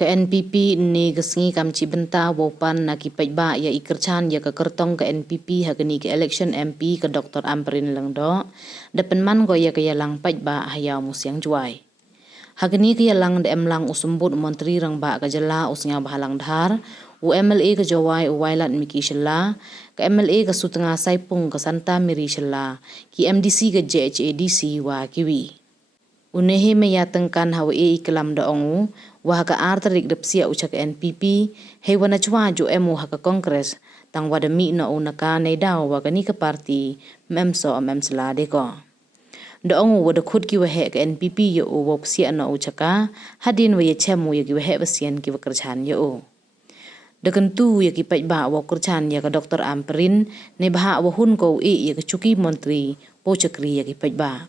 Ke NPP ni gesngi kamci benta wopan na ki pajba ya ikerchan ya ke kertong ke NPP hagani ke election MP ke Dr. Amperin Lengdo depen man go ya ke yalang pajba haya musyang juai. Hagani ke yalang de emlang usumbut menteri rang ba ke jela usnya bahalang dhar u MLA ke jawai u wailat miki shela ke MLA ke sutengah saipung ke Santa Miri shela ki MDC ke JHADC wa kiwi. Unehe meyatengkan hawa iklam da ongu wah ka artarik depsia ucak NPP hei wana chwa jo emu haka kongres tang wada mi na unaka nei daw waga ni ke parti memso memsla deko. Da ongu wada khud ki wahe ke NPP yo u wopsia na ucaka hadin wa ye chemu ya ki wahe basian ki wakerchan yo u. Dekan tu ya ki pajba wakerchan ya ke Dr. Amperin ne baha wahun ko ya ke cuki menteri po cakri ya ki pajba.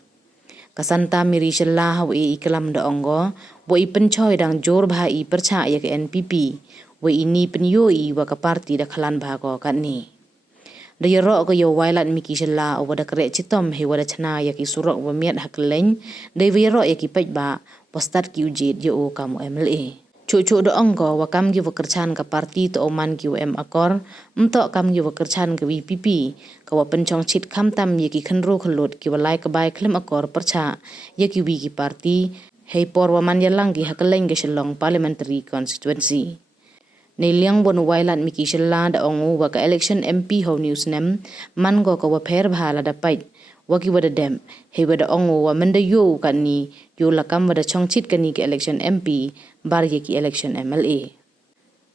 Kasanta Miri shela hawa iklam da ongo bo i pencoy dang jor bha i percha ya ke NPP wa ini penyoi wa ke parti da khalan bha ko kat ni da yero ko yo wailat miki shela wa da kre chitom he wa da chana ya ki surok wa miat hakleng de yero ya ki pajba postat ki ujit yo kamu MLA cucu da ongo wa kam gi wakerchan ke parti to oman ki UM akor mto kam gi wakerchan ke VPP ka wa pencong chit kham tam ye ki khenro khlot ki walai ka bai khlem akor percha ye ki wi ki parti hei por wa man yalang gi hakeleng ge Shillong parliamentary constituency ne liang bon wailat miki shella da ongo wa ka election MP ho news nem man go ka wa pher bhala da pai waki wada dem hei wada ongo wa menda yo kan ni yo lakam wada chongchit kan ni ke election MP bar ye ki election MLA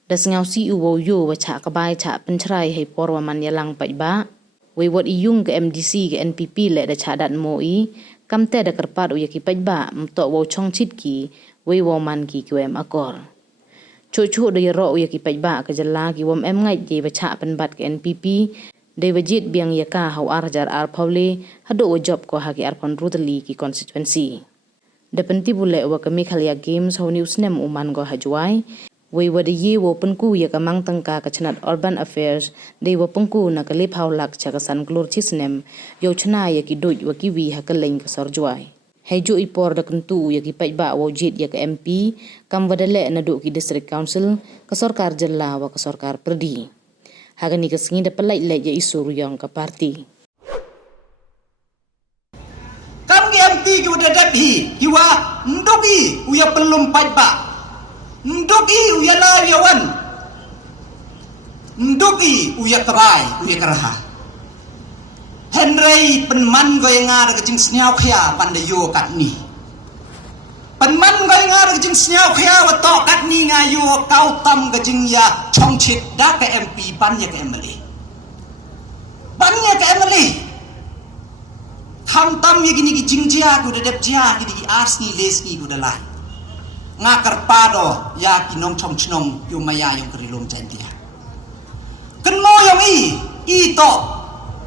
das ngau si u wo yo wa cha ka bai cha penchrai hei por wa man yalang pajba we wat iyung ke MDC ke NPP le da cha dat mo i kam te da karpat u ye ki pajba mto wo chongchit ki we wo man ki QM akor chu da yero u ye ki pajba ka jalla ki wom em ngai je wa cha pen bat ke NPP Devajit biang yaka hau arjar ar paule hado job ko haki arpon rutali ki constituency. Depenti bule wa kami khalia games hau news nem uman go hajuai. Wei wada ye wo penku yaka mang tengka kachanat urban affairs de wa penku na kalip hau lak chakasan klur chisnem yo chana yaki doj wa kiwi hakaleng kasor juai. Hejo ipor da kentu yaki pajba wo jit yaka MP kam wada le na do ki district council kasor kar jella wa kasor kar perdi. Hagani kesengi da pelai le ya isuru yang ke parti. Kam ki MT ki udah dapi, ki wa ndoki uya pelum pajba. Ndoki uya layawan. Ndoki uya kerai, uya keraha. Henry penman goy ngar ke jing sniau khia pandayo kat ni. Penman goy ngar ke jing sniau khia wa to kat ni ngayo kau tam ke jing ya chongchit da ke MP ban ya ke MLA. Ban ya ke MLA. Tham tam ya gini ki jing jia ku da dep jia gini ki ars ni les ni ku da lai. Ngakar pado ya ki nong chong chnong yu maya yung kerilom chen dia. Ken mo yung i to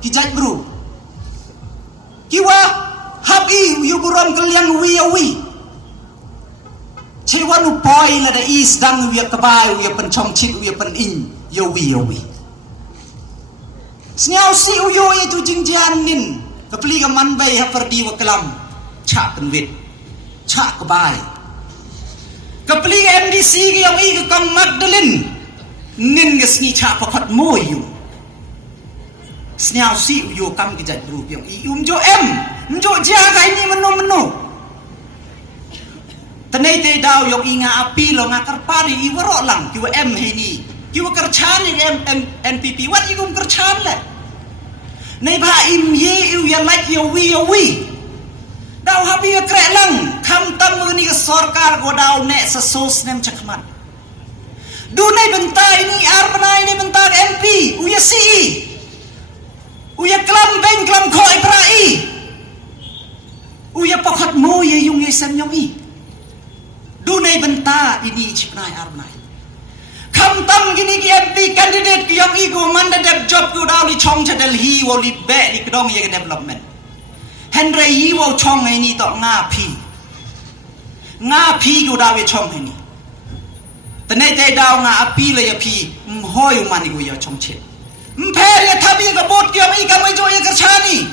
ki jai bru. Kiwa hab yu buron keliang wi. Cewan upoi la da is dang uya kabai uya pen chongchit uya pen in yo wi. Sniau si uyo itu jingjian nin kepli ka man bai ha perdi wa kelam cha pen wit cha kabai. Kepli MDC ki yang i ka kam Magdalene nin gesni cha pakot moyu. Sniau si uyo kam ki jat group yang i jo mjo jaga ini menu. Tanay te daw yung inga apilo nga karpari iwaro lang kiwa M hini kiwa kerchan yung NPP wat yung kerchan le nay ba im ye yu ya like yo wi daw habi ya kre lang kam tam mo ni ka sarkar go daw ne sa sos nem chakman dunay benta ini armanay ni benta MP uya CE uya klam beng klam ko iprai uya pokhat mo ye yung isem yung Dunay benta ini cipnai arnai. Kam tam gini ki MP candidate ki yang igo manda dep job ku daw li chong cha Delhi wo li be li kedong ye development. Henry yi wo chong ini to nga pi ku daw ye chong ini. Tanay te daw nga api le ya pi mhoy mani ku ya chong che. Mpher ya thabi ka bot ki yang i kam jo ye kerchani.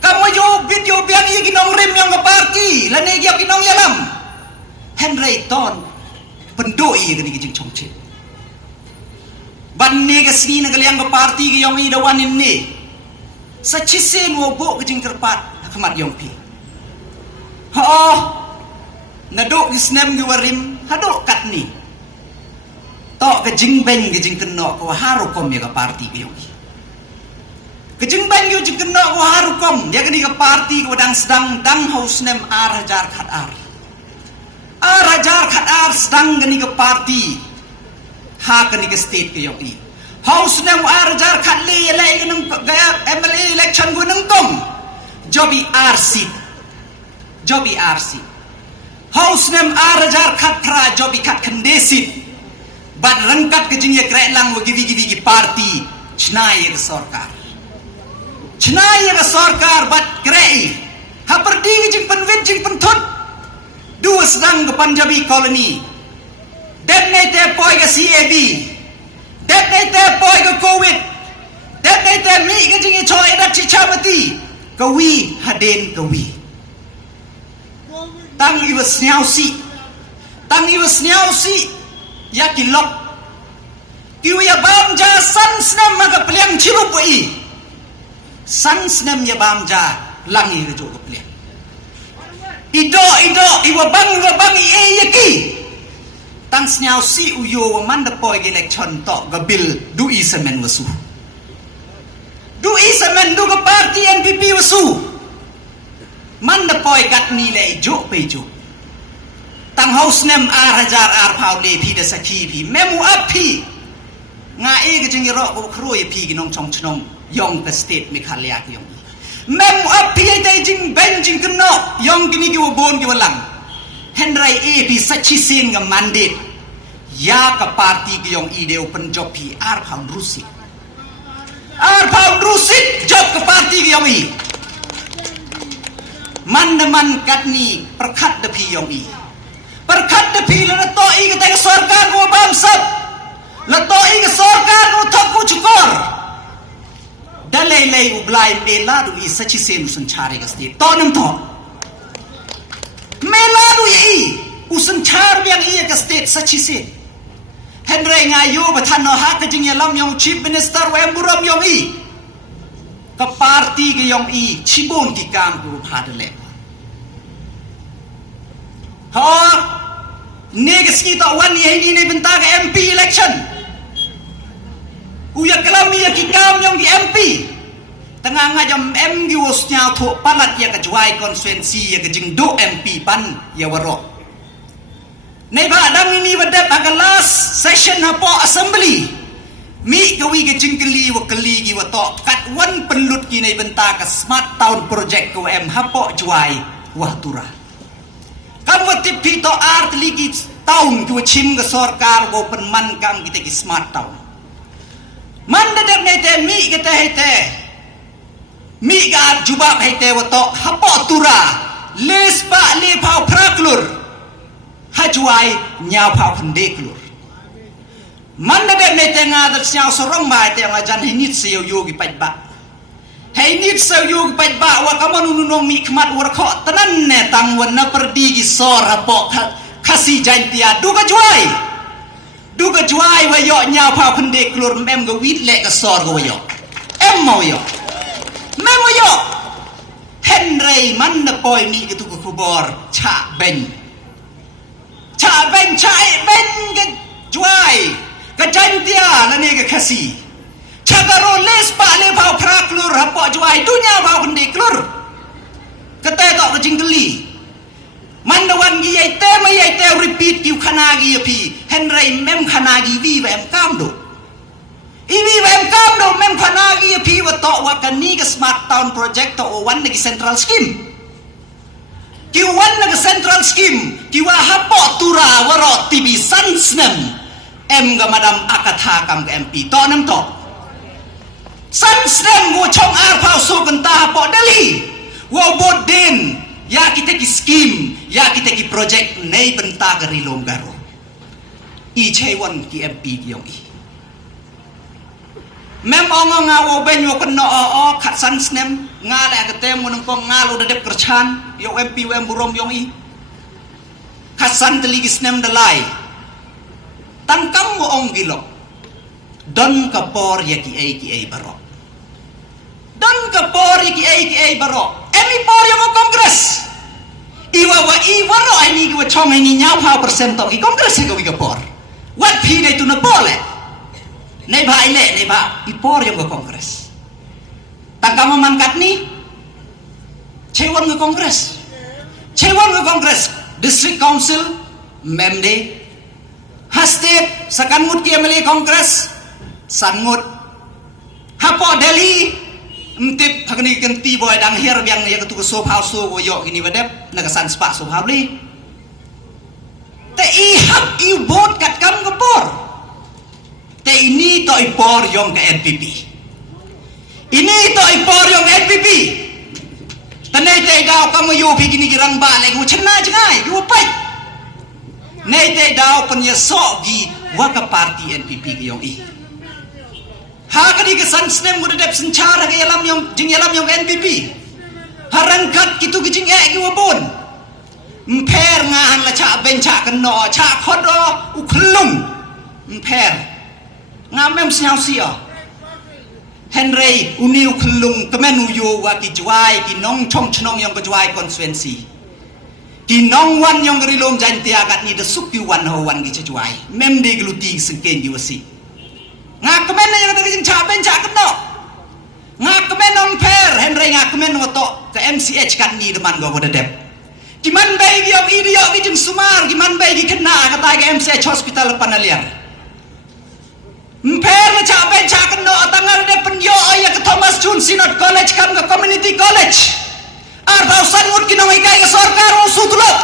Kam jo video bian ye ki nong rim yang ka party la ne ki nong yalam. Henry ton pendoi gani gijing chongche ban ne ga sini na galiang ga party ga yong i dawan ni sa chisen wo bo gijing kerpat hakamat yong pi na do gisnem gi warim hado kat ni to gijing ben gijing kenno ko haru kom ya ga party ga yong i gijing ben gi gijing kenno ko haru kom ya gani ga party ga dang sedang dang haus nem ar hajar khat ar hajar khat ar sedang gani ga party ha gani ga state ga yong i haus nem ar hajar khat le lai nang ga MLA election go nang kom jobi RC haus nem ar hajar khat thra jobi khat khandesit bad rangkat gijing ya krai lang wo givi party chnai ga sarkar bat krai ha perdi gijing penwit jing penthut dua sedang ke Punjabi colony dat nei te poi ga CAB dat nei te poi ga COVID dat nei te mi gijing choi dat chi chamati kawi haden kawi tang iwa sniao si ya kilok kiwi ya bamja san snem maga pliang chirup i san snem ya bamja langi rejo ga pliang ido iwa bang i yaki tang sniao si uyo wa manda poi ge election to ga bill du i semen wasu du ga party NPP wasu manda poi kat ni le jo pejo tang house nem ar hajar ar phau le phi da sakhi phi memu up phi nga e ge jing ro ko khroi phi gi nong chong chnong yong ka state Meghalaya ki yong memu up phi ai dai jing ben jing kno yong gini gi wo bon gi walang henrai e phi sachi sin ga mandate ya ka party gi yong i deu pen job phi ar phau rusit job ka party gi yong i man kat ni perkhat da phi yong i perkhat da phi la to i ga ta sarkar ko bam sab la to i ga sarkar ko thak ku chukor dalai ublai me la du i sachi sen usan chare ga sti to nam to me la du i usan char biang i ga state sachi sen henry ngayo bathan no ha ka jing ya lam yong chief minister wa buram yong i ka party ga yong i chibon ki kam ku phadale negas kita wan ni ni benta ke MP election uya kelami ya kikam yang di MP tengah ngajam M gi wosnya tho palat ya ke juai konstituensi ya ke jingdo MP pan ya waro nei ba dang ini wadap aga last session hapo assembly mi gawi ke jingkeli wa keli gi wa to kat wan penlut ki nei benta ke smart town project ko M hapo juai wah turah kam wati pito art ligi town tu chim ga sarkar go penman kam kita ki smart town man dadap nete mi kita hete mi ga jubab hete wato hapo tura les pa le phau praklur hajuai nyau phau khande klur man dadap nete nga dal syau sorong ba te nga jan hinit seo yogi pajba hei nit seo yogi pajba wa kamon nunong mi khmat war kho tanan ne tang wan na perdi gi sor hapo kasi jantia duga juai wa yo nyau phau khande klur mem ga wit le ga sor go yo em mau yo mem yo henry man na poi mi itu ku kubor cha ben ga juai ga jantia la ne ga kasi chagaro les pa le phau phra klur hapo juai dunya phau khande klur kate to ga jingli mandawan gi ai te repeat ki khana gi pi henry mem khana gi vi wa em kam do i vi wa em kam do mem khana gi pi wa to wa kan ni ga smart town project to wan gi central scheme ki wan ga central scheme ki wa hapo tura wa ro tv sansnem em ga madam akatha kam ga mp to nam to sansnem go chong ar phau so kan ta hapo dali wo bodin ya kita ki scheme ya kita ki project nei benta gari longgaro i chaiwan ki MP ki yong i mem ongo nga wo ben yo kan no o khat san snem nga la ka tem ngon ko nga lo de kerchan yo MP wem burom yong i khat san teli ki snem dalai tangkam mo ong gilok don kapor ya ki ay barok don kapor ya ki ay barok emi por yang mo kongres iwa barok ini gua chong ini nyau ha persen to ki kongres ko wi kapor wat phi nei tu na pole nei ba ipor yang go kongres tangkam mangkat ni cewon go kongres district council memde hastep sakangut ki emele kongres sangut hapo Delhi mtip hagni kenti boy dang her yang ya ketu so house so yo ini wadep nagasan spa so habli te ihap i bot kat kam gepor te ini to ipor yong ke NPP ini to ipor yong NPP tanai te daw kamu yo bigini girang bale gu chena jangai gu pai nei te daw pen ye so gi waka party NPP yong i hakadi ke san snem gu dep sencara ke yalam yong NPP harangkat kitu gijing gi wabon mper ngahan la cha ben cha keno cha khodo uklum mper ngamem siau sia Henry uniu kelung kemenu yo wa ki juai ki nong chong chnong yong ko juai konstituensi ki nong wan yong rilom jan tia kat ni de suk ki wan ho wan ki juai mem de gluti sengken di wasi ngak kemen yang de jing cha ben cha keno ngak kemen on per Henry ngak kemen ngoto ke MCH kan ni deman go de dep kiman bay gi yong idio ki jing sumar kiman bay gi kena kata ke MCH hospital panaliar mper na cha ben cha keno atangan de penyo ya ke Thomas Jun Sinod College kan ke community college ar bausan mut kinong ikai ke sarkar usutulot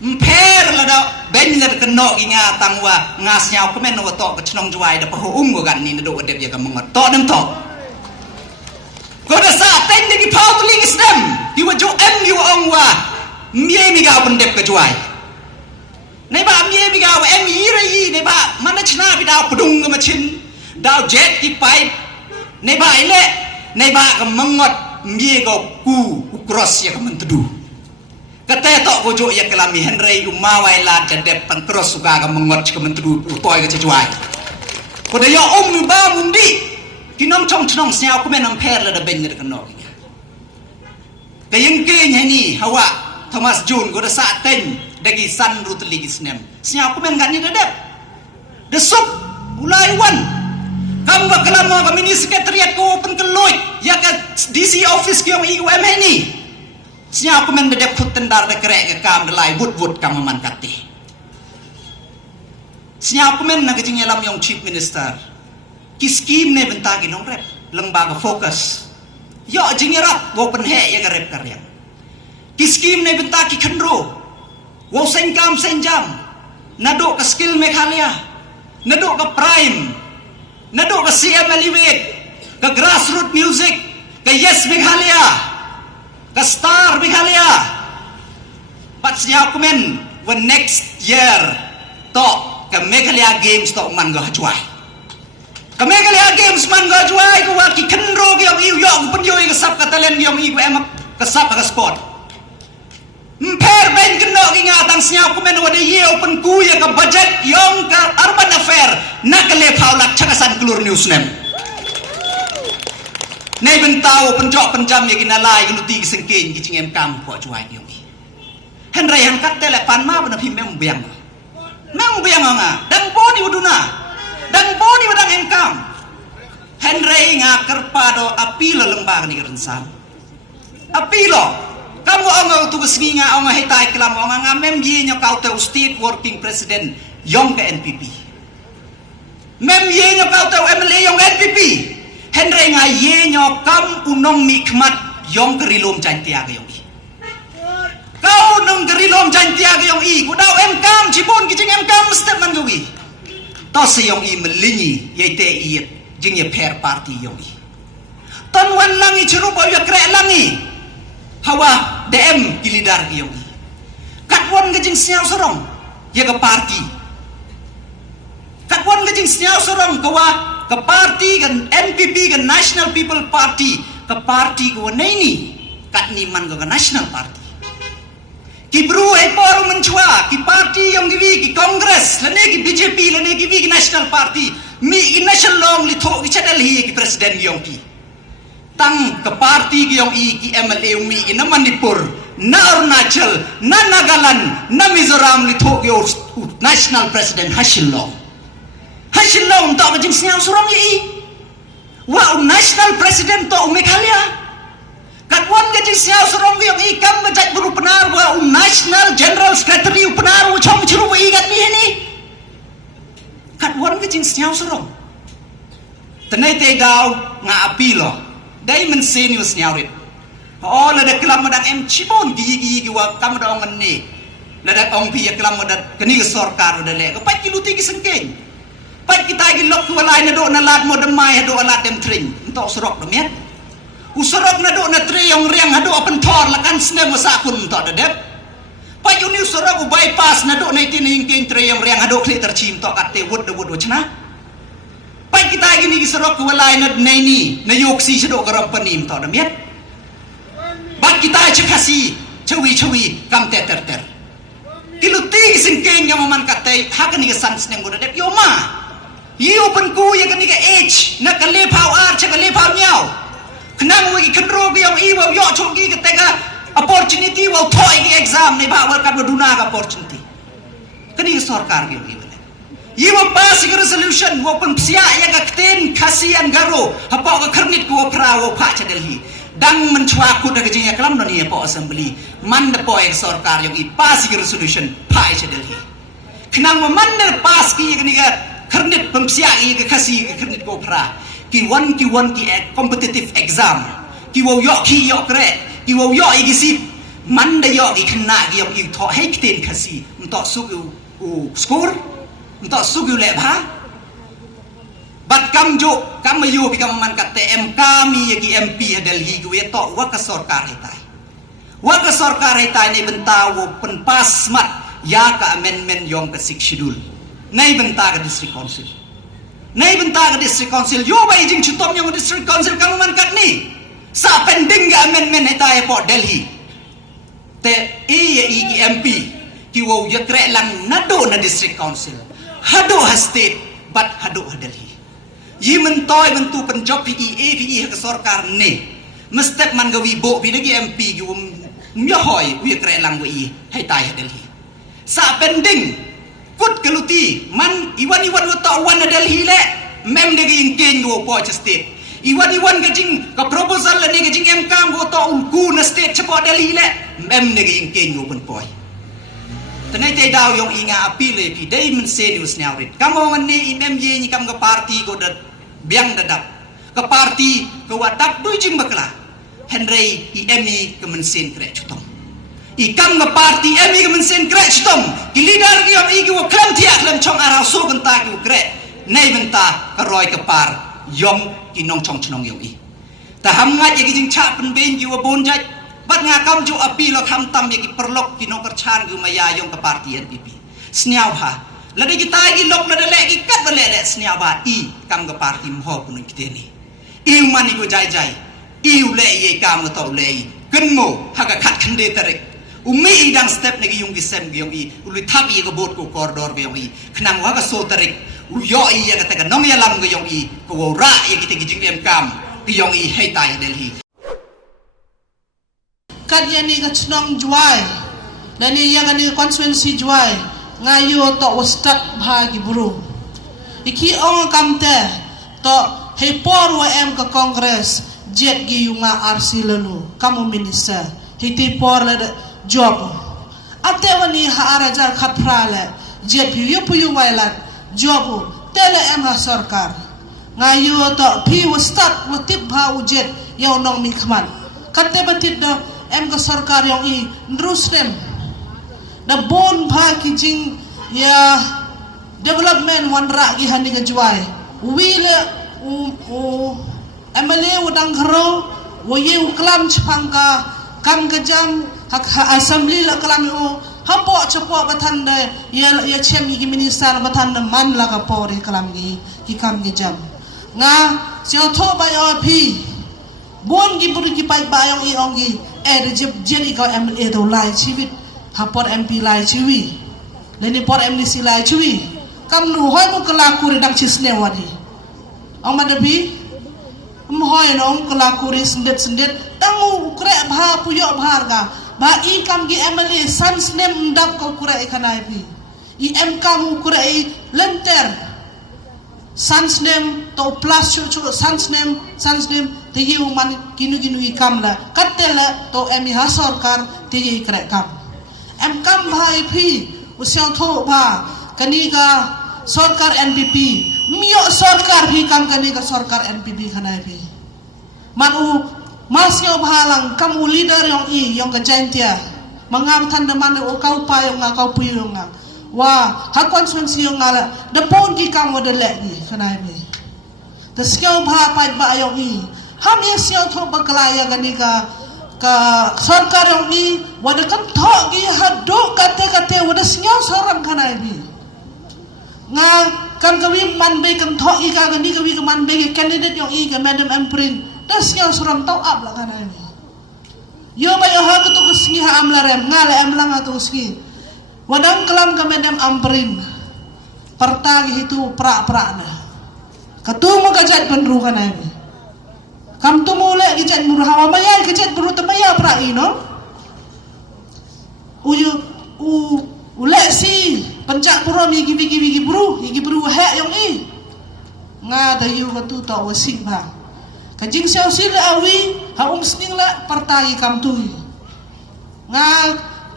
mper la da ben na keno gi nga tangwa ngas nyau kemen no to ke chnong juai de pahu go gan ni do de ya ke mengot to dem to ko da sa ten de ki pau tuling isdem di wa jo em yu ongwa mie mi ga pendep ke juai nei ba mie mi ga em yi re yi nei ba mana chna bi daw pudung ga machin daw jet ki pai nei ba ile nei ba ga mengot mie go ku cross ya ga mentedu kate to go jo ya kelami Henry umawai la jadep pan cross suka ga mengot ga mentedu utoy ga cejuai ko de yo ba mundi kinong chong chnong siao ko menam pher la da ben de kano kayeng ke ni hawa Thomas Jun go da sa ten dagi san rutli gisnem siao ko men gani dedep de sup ulai wan kam ga kalamo ga mini secretariat ko open keloy ya ka DC office ko yung IUM ni siao ko men dedep khutendar de krek ga kam de lai wut kam man katti siao ko men na gijing yalam yung chief minister ki scheme ne benta ki nong rep lembaga fokus yo jingerap open he ya ga rep karyang ki scheme ne benta ki khandro wo sengkam senjam nado ke skill Meghalaya nado ke prime nado ke CM Elevate ke grassroots music ke Yes Meghalaya ke Star Meghalaya pat siya kumen when next year to ke Meghalaya Games to man go hajuai ke Meghalaya Games man go hajuai ko wa ki khenro ge yung iu yong penyo ke sap ka talent yung iu em ke sap ka sport mper ben keno gi ngatang siap ko men wade ye open ku ya ka budget yong ka urban affair nakale paulak chakasan klur news nem nei bentau penjok penjam ya ginalai gluti gi sengken gi cingem kam ko juai yong i Henry han kat tele pan ma bana phi mem biang nga dang boni uduna dang boni wadang em kam Henry nga kerpado apilo lembang ni rensan apilo kamu orang tu kesinga orang hitai kelam orang ngamem ye nyo kau te state working president yong ke NPP mem ye nyo kau te MLA yong NPP Henry nga ye nyo kam unong mikmat yong kerilom jantia ke yong i kau nong kerilom jantia ke yong i ku dau em kam cibon kijing em kam step man gawi to se yong i melinyi ye te i jing ye pair party yong i ton wan langi cerup ya krek langi hawa DM kilidar yong i katwon gajing siaw sorong ya ke party katwon gajing siaw sorong kawa ke party kan NPP kan National People Party ke party ko naini kat ni man ko National Party kibru e por men chua ki party yang givi ki Congress lane ki BJP lane givi ki National Party mi ki national long li tho ki chadal hi ki president yong ki tang ke party ki yong i ki MLA mi ki na Manipur na Arunachal na Nagaland na Mizoram li tho ki national president Hashilong to ka jing sniaw surong i wa national president to Meghalaya Katwan ka jing siyaw surong yung ikam majaj buru penar wa national general secretary penar wa chong chiru wa igat ni hini Katwan ka jing siyaw surong Tanay tegaw nga apilo Day man sini wa siyaw rin lada kelam madang em chibon gigi wa kam da ong ni lada ong piya kelam madang kani ka sorkar da le kapay kiluti ki sengkeng Pai kita gi lok walay na do na lad mo damay do alat dem tring Entok surok demiat Usurok na do na triyong riang hado apan thor lakan sne masakun to dadep pa yuni usurok u bypass na do na itiningking triyong riang hado kli terchim to kate wud wachna pa kita gini gisurok walay na naini na yoksi sido garam panim to damiat bat kita chakasi chawi kam ter kiluti singking yang man kate hakani san sne mo dadep yo ma yu pan ku ya kani ka age na kale pau ar chakale pau nyao Kenang wagi kendro yang iwa yo chogi ketega opportunity wa thoi ki exam ni ba wal kat duna ka opportunity kani sarkar gi iwa pass ki resolution wa pun sia ya ka kten khasian garo apa ka kharnit ko pra wa pha cha Delhi dang menchwa ku daga jinya kalam no ni po assembly man de po sarkar yang i pass ki resolution pha cha Delhi kenang wa man de pass ki ni ka kharnit pun sia i ka khasi ki kharnit ko pra ki wan ki competitive exam ki wo yo ki yo kre ki wo yo igisip man da yo ki khna ki yo i tho hai kten khasi mto su u score mto su le bha bat kam jo kam yu bi kam man kate MK mi ki MP Delhi ki we to wa ka sarkar hai tai ni benta wo pen pas mat ya ka amendment yong ka 6 schedule nai benta ka district council Nai benta ka district council yo ba ijing chutom yung district council kamu man kat ni sa pending ga amendment eta po Delhi te i MP ki wo ya kre lang nado na district council hado ha state but hado ha Delhi yi men toy men tu pen job PE ka sarkar ni mestep man gawi bo bi gi MP gi myo hoy wi kre lang wi hai tai ha Delhi sa pending Kut keluti man iwan wo to wan na Delhi le mem de gi king go po state iwan gajing ka proposal le ni gajing MK go to ku na state chapo Delhi le mem de gi king go pun poi tanai te daw yong inga apile pi dai men se news nyawrit kamo man ni mem ye ni kam ga party go da biang dadap ka party ka wadak dui jing bakla Henry emi ka men sen kre chutong Ikam nga party emi ka mensen kre chitom ki leader ki igi wo klam tia klam chong ara so kan ta ki kre nei benta ka roi ka par yong ki nong chong chnong yong i ta ham nga ye ki jing cha pen ben ki wo bon jai bat nga kam ju api lo kham tam ye ki perlok ki nong kerchan ki maya yong ka party NPP sniaw ha la de ki ta gi lok la de le ki kat le sniaw ba i kam nga party mho kun ki te ni i mani go jai i le ye kam to le ken mo ha ka khat khande tarek umi idang step negi yung gisem gi yung i uli tapi ga bot ko koridor gi yung i khnang wa ga so tarik u yo i ya ga ta nong ya lam gi yung i ko ra ya gi te gi jing kam gi yung i hei tai Delhi kad ya ni ga chnong juai dan ni ya ga ni constituency juai ngayo to wastak bha gi buru iki ong kam te to hei por wa em ka congress jet gi yunga RC lalu kamu minister hiti por la job ate wani ha arajar khapra le jet yu pu wailat job tele em ha sarkar ngayu to pi wastat watip bha ujet yaw nong min khman kate batit da em ka sarkar yang i ndrusrem da bon bha ki jing ya development wan ra gi hani ga juai wile u MLA udang kharo wo ye uklam chpangka kam gajam assembly la kalam o hampo chapo batan de ya chem gi minister batan man la ka pore kalam gi ki kam gi jam nga sio tho ba yo phi bon gi bur gi pai ba yong i ong gi e de jeb jeli ka MLA do lai chivit hapor MP lai chui leni por MDC lai chui kam nu hoi mu kelaku redang cisne wadi ong madabi hoi nong kelaku ri sendet tangu krek bha puyok bharga ba i kam gi emily sans nem ndap ko krek kanai pi i em kam krek lenter sans nem to plus chu sans nem te yu man ginu i kam la katela to emi ha sarkar te yi krek kam em kam bhai phi usyang tho bha kani ka sarkar NPP mio sarkar phi kam kani ka sarkar NPP khanai phi man u masyo bhalang kam u leader yong ka jantia mangam than da man u kau pa yong nga kau pu yong nga wa ha constituency yong nga the pon ki kam wa de le ni khanai phi the skill bha pai ba yong i ham ye syo tho bakla ya kani ka sarkar yang ni wada kan thok gi hadok kate wada snyau saram khanai bi nga kan kawi man be kan thok i ka ni kawi man be candidate yang i ka madam Amprin da snyau saram tau up la khanai bi yo ba yo ha to kusngi ha amla rem ngale amla to kusngi wadang kelam ka madam Amprin parta gi itu pra na katu mo kajat penru khanai bi kam tu mulai kejat murah hawa maya kejat perut maya prai no ulek si pencak pura mi gibi buru hek yang i nga da yu katu ta wasing ba kajing siau sila awi ha sning la partai kam tu nga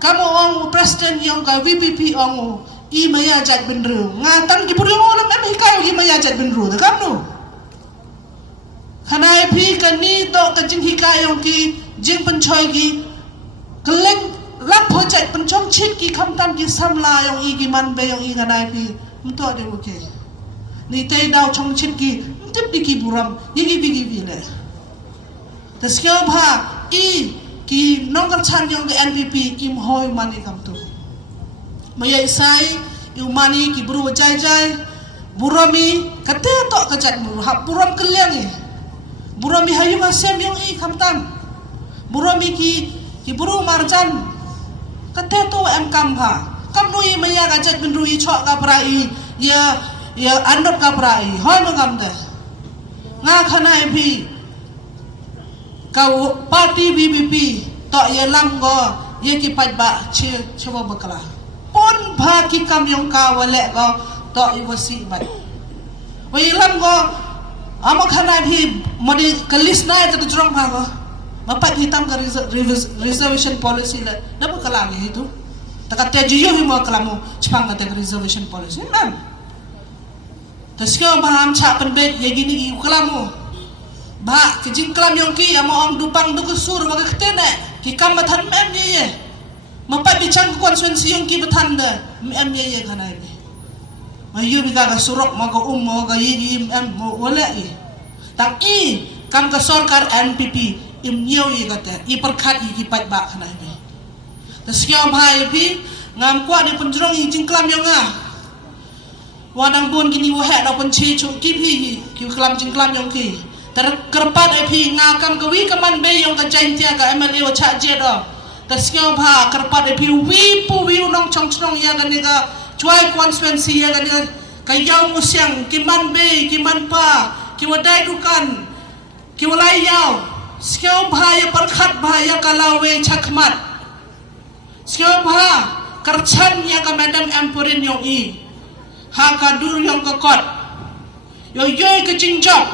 kamu ong presiden yang ka VPP ong i maya jat benru nga tan giburu ngolam em hikayo i maya jat benru da kam no khanai phi kani to kajing hikayong ki jing penchoi gi keleng lap hojat penchom chit ki khamtam ki samla yong i gi man be yong i khanai phi mto de oke ni tei dau chong chit ki tip di ki buram yigi bi le the skill bha i ki nongkar chan yong ki NPP im hoi mani kam tu maya isai yu mani ki buru jai burami kate to kajat muru ha buram keleng i burami hayu asem yung i khamtam burami ki buru marjan kate to em kam bha kam nui maya gajat bin rui chok ka prai ya andot ka prai hoi no kam de nga khanai bi kau parti BBP to ye lam go ye ki pat ba choba bakla pon bha ki kam yung ka wale go to i wasi ba wi lam go amo khanai phi modi kalis na ta jrong bha go mapat hitam ka reservation policy la na ba kala ni itu ta te jiyo hi mo kala mo chpang ta reservation policy man ta sko ba ham cha pen be ye gini gi kala mo ba ki jing klam yong ki amo ong dupang du kusur ba ka tene ki kam bathan mem ye mapat bi chang constituency yong ki bathan da mem ye khanai ni ayu bi ka surok mo ga yi mo wala i tak i kam ka sarkar NPP im nyau i kata i perkhat i ki pat ba khanai ni taskiam bhai pi ngam kwa di penjrong i jingklam yang wadang bon kini wo hek da penchi chu ki pi ki klam jingklam yang ki ter kerpat ai pi ngakam kawi kaman be yang ka jain tia ka MLA o cha je do taskiam bha kerpat ai pi wi pu wi nong chong chong ya kan ni ka chuai constituency ya kan ni ka yaw mo siang ki man be ki man pa ki wadai dukan ki walai yaw skill bhaya perkhat bhaya kalawe chakmat skill bha karchan ya ka madam Amprin yong i ha ka dur yong ka kot yo ka jingjok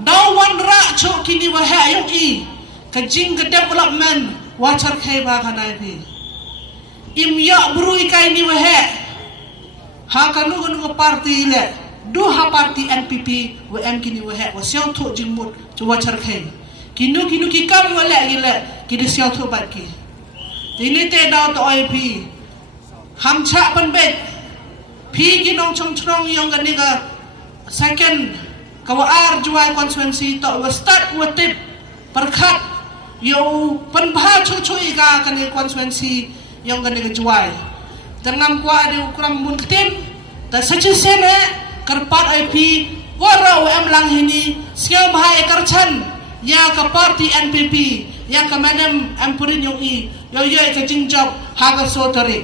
dawan ra cho kini wa ha yong i ka jing ka development water khai ba khanai bi im ya brui kai ni wa ha ka nu ka party le du ha party NPP wa em kini wa wa siang tho jingmut cho water khai kinu ki kam wala gila ki de siang tho bat ki ini te daw to IP ham cha pan bet phi ki nong chong chong yong kan ni ka second ka wa ar juai constituency to wa start wa tip perkhat yo pan bha chu i ka kan ni constituency yong kan ni ka juai tengam kwa de ukram mun ktin ta sachi sene karpat IP warau em lang hini skill bhai karchan ya ka party NPP yang ke madam ampurin yung i yo yo ke jingjok haga so tarik